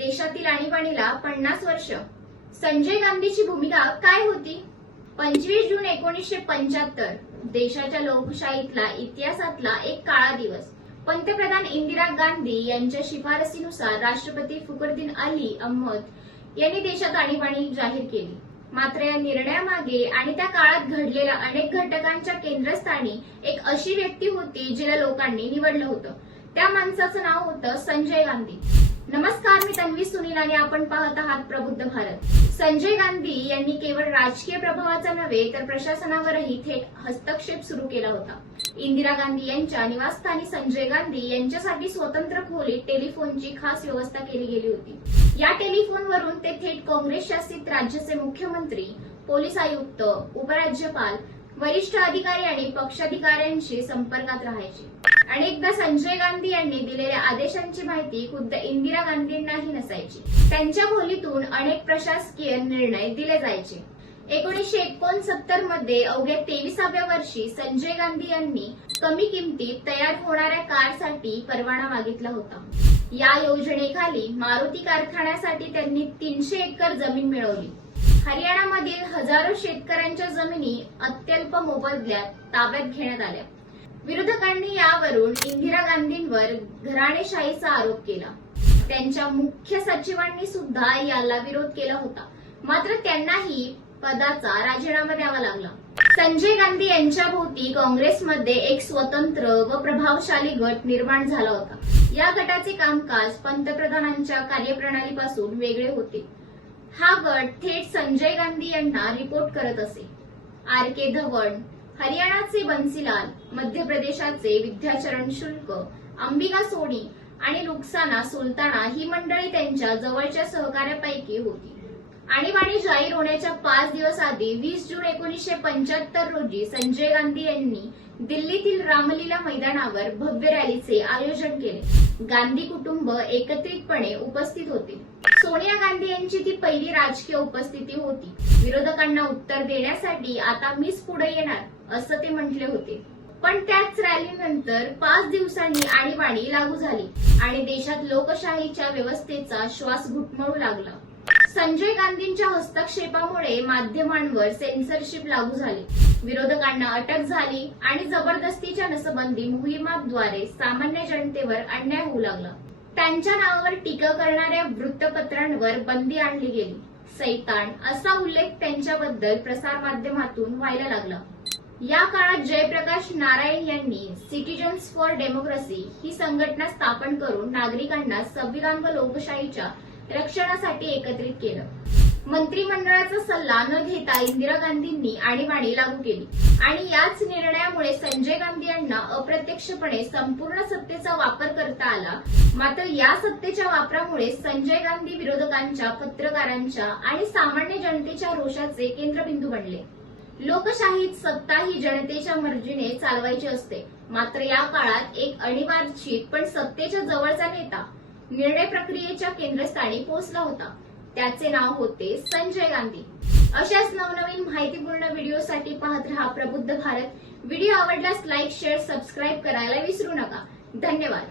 देशातील आणीबाणीला पन्नास वर्ष. संजय गांधीची भूमिका काय होती? पंचवीस जून एकोणीसशे पंच्याहत्तर देशाच्या लोकशाहीतला इतिहासातला एक काळा दिवस. पंतप्रधान इंदिरा गांधी यांच्या शिफारसीनुसार राष्ट्रपती फुकरदीन अली अहमद यांनी देशात आणीबाणी जाहीर केली. मात्र या निर्णयामागे आणि त्या काळात घडलेल्या अनेक घटकांच्या केंद्रस्थानी एक अशी व्यक्ती होती जिला लोकांनी निवडलं होतं. त्या माणसाचं नाव होतं संजय गांधी. नमस्कार मी तन्वी सुनील आणि आपण पाहत आहात प्रबुद्ध भारत. संजय गांधी यांनी केवळ राजकीय प्रभावाचा नव्हे तर प्रशासनावरही थेट हस्तक्षेप सुरू केला होता. इंदिरा गांधी यांच्या निवासस्थानी संजय गांधी यांच्यासाठी स्वतंत्र खोलीत टेलिफोनची खास व्यवस्था केली गेली होती. या टेलिफोनवरून ते थेट काँग्रेस शासित राज्याचे मुख्यमंत्री पोलीस आयुक्त उपराज्यपाल वरिष्ठ अधिकारी आणि पक्षाधिकाऱ्यांशी संपर्कात राहायचे. अनेकदा संजय गांधी यांनी दिलेल्या आदेशांची माहिती खुद्द इंदिरा गांधींनाही नसायची. त्यांच्या खोलीतून अनेक प्रशासकीय निर्णय दिले जायचे. एकोणीसशे एकोणसत्तरमध्ये अवघ्या तेविसाव्या वर्षी संजय गांधी यांनी कमी किमतीत तयार होणाऱ्या कारसाठी परवाना मागितला होता. या योजनेखाली मारुती कारखान्यासाठी त्यांनी तीनशे एकर जमीन मिळवली. हरियाणामधील हजारो शेतकऱ्यांच्या जमिनी अत्यल्प मोबदल्यात ताब्यात घेण्यात आल्या. विरोधकांनी यावरून इंदिरा गांधींवर घराणेशाहीचा आरोप केला. त्यांच्या मुख्य सचिवांनी सुद्धा याला विरोध केला होता. मात्र त्यांनाही पदाचा राजीनामा द्यावा लागला. संजय गांधी यांच्या भोवती काँग्रेसमध्ये एक स्वतंत्र व प्रभावशाली गट निर्माण झाला होता. या गटाचे कामकाज पंतप्रधानांच्या कार्यप्रणालीपासून वेगळे होते. हा गट थेट संजय गांधी यांना रिपोर्ट करत असे. आर के धवन हरियाणाचे बन्सीलाल मध्य प्रदेशाचे विद्याचरण शुल्क अंबिका सोनी आणि रुक्साना सुलताना ही मंडळी त्यांच्या जवळच्या सहकार्यापैकी होती. आणीबाणी जाहीर होण्याच्या पाच दिवस आधी वीस जून एकोणीसशे पंच्याहत्तर रोजी संजय गांधी यांनी दिल्लीतील रामलीला मैदानावर भव्य रॅलीचे आयोजन केले. गांधी कुटुंब एकत्रितपणे उपस्थित होते. सोनिया गांधी यांची ती पहिली राजकीय उपस्थिती होती. विरोधकांना उत्तर देण्यासाठी आता मीच पुढे येणार. असं ते म्हटले होते. पण त्याच रॅलीनंतर पाच दिवसांनी आणीबाणी लागू झाली आणि देशात लोकशाहीच्या व्यवस्थेचा श्वास घुटमळू लागला. संजय गांधींच्या हस्तक्षेपामुळे माध्यमांवर सेन्सरशिप लागू झाली. विरोधकांना अटक झाली आणि जबरदस्तीच्या नसबंदी मोहिमाद्वारे सामान्य जनतेवर अन्याय होऊ लागला. त्यांच्या नावावर टीका करणाऱ्या वृत्तपत्रांवर बंदी आणली गेली. सैतान असा उल्लेख त्यांच्याबद्दल प्रसारमाध्यमातून व्हायला लागला. या काळात जयप्रकाश नारायण यांनी सिटीजन्स फॉर डेमोक्रेसी ही संघटना स्थापन करून नागरिकांना संविधान व लोकशाहीच्या रक्षणासाठी एकत्रित केलं. मंत्रिमंडळाचा सल्ला न घेता इंदिरा गांधींनी आणीबाणी लागू केली. आणि याच निर्णयामुळे संजय गांधी यांना अप्रत्यक्षपणे संपूर्ण सत्तेचा वापर करता आला. मात्र या सत्तेच्या वापरामुळे संजय गांधी विरोधकांच्या पत्रकारांच्या आणि सामान्य जनतेच्या रोषाचे केंद्रबिंदू बनले. लोकशाहीत सत्ता ही जनतेच्या मर्जीने चालवायची असते. मात्र या काळात एक अनिवार्य पण सत्तेच्या जवळचा नेता निर्णय प्रक्रियेच्या केंद्रस्थानी पोहोचला होता. त्याचे नाव होते संजय गांधी. अशाच नवनवीन माहितीपूर्ण व्हिडिओसाठी पाहत रहा प्रबुद्ध भारत. व्हिडिओ आवडल्यास लाईक शेअर सबस्क्राईब करायला विसरू नका. धन्यवाद.